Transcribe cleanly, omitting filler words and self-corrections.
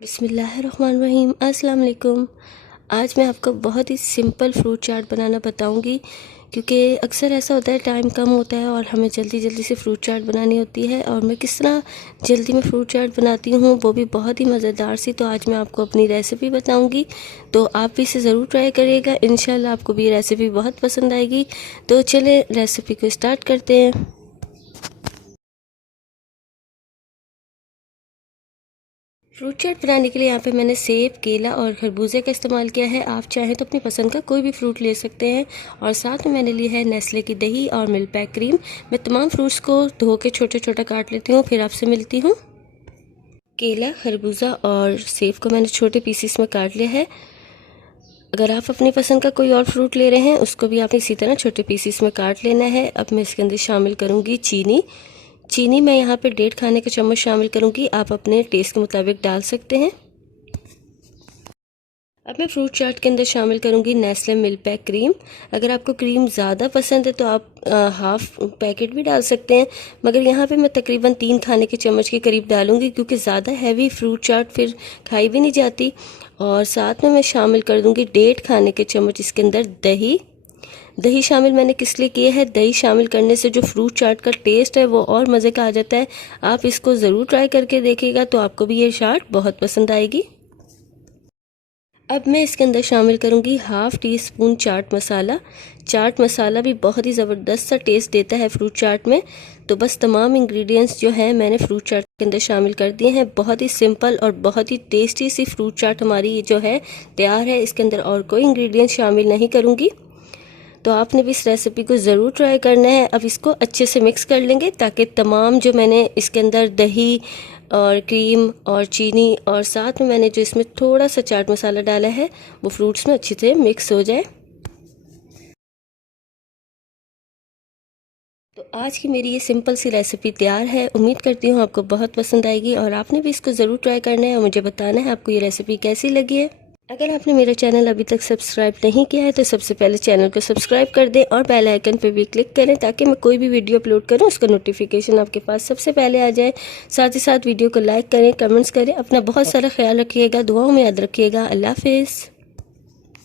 बिस्मिल्लाहिर्रहमानिर्रहीम। अस्सलाम वालेकुम। आज मैं आपको बहुत ही सिंपल फ्रूट चाट बनाना बताऊंगी, क्योंकि अक्सर ऐसा होता है टाइम कम होता है और हमें जल्दी जल्दी से फ्रूट चाट बनानी होती है। और मैं किस तरह जल्दी में फ्रूट चाट बनाती हूँ, वो भी बहुत ही मज़ेदार सी। तो आज मैं आपको अपनी रेसिपी बताऊंगी, तो आप भी इसे ज़रूर ट्राई करिएगा। इंशाल्लाह आपको भी ये रेसिपी बहुत पसंद आएगी। तो चले रेसिपी को स्टार्ट करते हैं। फ्रूट चाट बनाने के लिए यहाँ पे मैंने सेब, केला और खरबूजे का इस्तेमाल किया है। आप चाहें तो अपनी पसंद का कोई भी फ्रूट ले सकते हैं। और साथ में मैंने ली है नेस्ले की दही और मिल्क पैक क्रीम। मैं तमाम फ्रूट्स को धो के छोटे छोटा काट लेती हूँ, फिर आपसे मिलती हूँ। केला, खरबूजा और सेब को मैंने छोटे पीसीस में काट लिया है। अगर आप अपनी पसंद का कोई और फ्रूट ले रहे हैं, उसको भी आप इसी तरह छोटे पीसीस में काट लेना है। अब मैं इसके अंदर शामिल करूँगी चीनी मैं यहाँ पे 1.5 खाने का चम्मच शामिल करूँगी। आप अपने टेस्ट के मुताबिक डाल सकते हैं। अब मैं फ्रूट चाट के अंदर शामिल करूँगी नेस्ले मिल्क पैक क्रीम। अगर आपको क्रीम ज़्यादा पसंद है तो आप हाफ पैकेट भी डाल सकते हैं, मगर यहाँ पे मैं तकरीबन 3 खाने के चम्मच के करीब डालूँगी, क्योंकि ज़्यादा हैवी फ्रूट चाट फिर खाई भी नहीं जाती। और साथ में मैं शामिल कर दूँगी 1.5 खाने के चम्मच इसके अंदर दही शामिल मैंने किस लिए किया है, दही शामिल करने से जो फ्रूट चाट का टेस्ट है वो और मज़े का आ जाता है। आप इसको ज़रूर ट्राई करके देखिएगा, तो आपको भी ये चाट बहुत पसंद आएगी। अब मैं इसके अंदर शामिल करूंगी half tea spoon chaat masala भी बहुत ही ज़बरदस्त सा टेस्ट देता है फ्रूट चाट में। तो बस तमाम इंग्रेडिएंट्स जो हैं मैंने फ्रूट चाट के अंदर शामिल कर दिए हैं। बहुत ही सिंपल और बहुत ही टेस्टी सी फ्रूट चाट हमारी जो है तैयार है। इसके अंदर और कोई इंग्रेडिएंट्स शामिल नहीं करूँगी। तो आपने भी इस रेसिपी को ज़रूर ट्राई करना है। अब इसको अच्छे से मिक्स कर लेंगे, ताकि तमाम जो मैंने इसके अंदर दही और क्रीम और चीनी और साथ में मैंने जो इसमें थोड़ा सा चाट मसाला डाला है वो फ्रूट्स में अच्छे से मिक्स हो जाए। तो आज की मेरी ये सिंपल सी रेसिपी तैयार है। उम्मीद करती हूँ आपको बहुत पसंद आएगी और आपने भी इसको ज़रूर ट्राई करना है और मुझे बताना है आपको ये रेसिपी कैसी लगी है। अगर आपने मेरा चैनल अभी तक सब्सक्राइब नहीं किया है तो सबसे पहले चैनल को सब्सक्राइब कर दें और बेल आइकन पर भी क्लिक करें, ताकि मैं कोई भी वीडियो अपलोड करूं उसका नोटिफिकेशन आपके पास सबसे पहले आ जाए। साथ ही साथ वीडियो को लाइक करें, कमेंट्स करें। अपना बहुत सारा ख्याल रखिएगा, दुआओं में याद रखिएगा। अल्लाह हाफिज़।